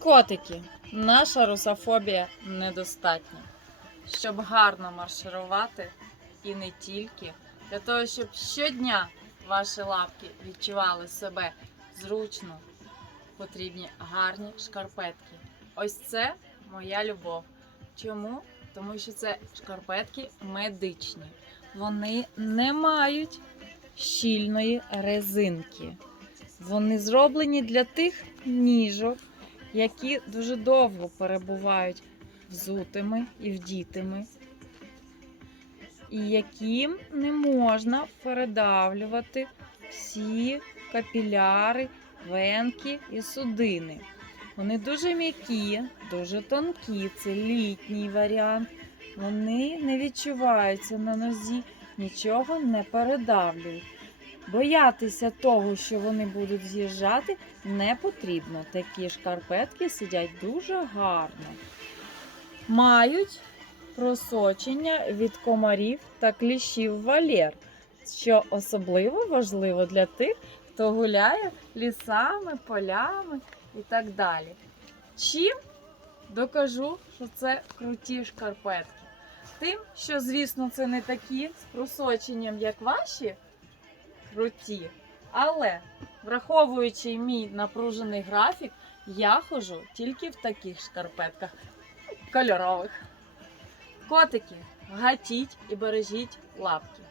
Котики, наша русофобія недостатня. Щоб гарно марширувати і не тільки, для того, щоб щодня ваші лапки відчували себе зручно, потрібні гарні шкарпетки. Ось це моя любов. Чому? Тому що це шкарпетки медичні. Вони не мають щільної резинки. Вони зроблені для тих ніжок, які дуже довго перебувають взутими і вдітими, і яким не можна передавлювати всі капіляри, венки і судини. Вони дуже м'які, дуже тонкі, це літній варіант. Вони не відчуваються на нозі, нічого не передавлюють. Боятися того, що вони будуть з'їжджати, не потрібно. Такі шкарпетки сидять дуже гарно. Мають просочення від комарів та кліщів валєр, що особливо важливо для тих, хто гуляє лісами, полями і так далі. Чим докажу, що це круті шкарпетки? Тим, що, звісно, це не такі з просоченням, як ваші круті. Але враховуючи мій напружений графік, я ходжу тільки в таких шкарпетках кольорових. Котики, гатіть і бережіть лапки.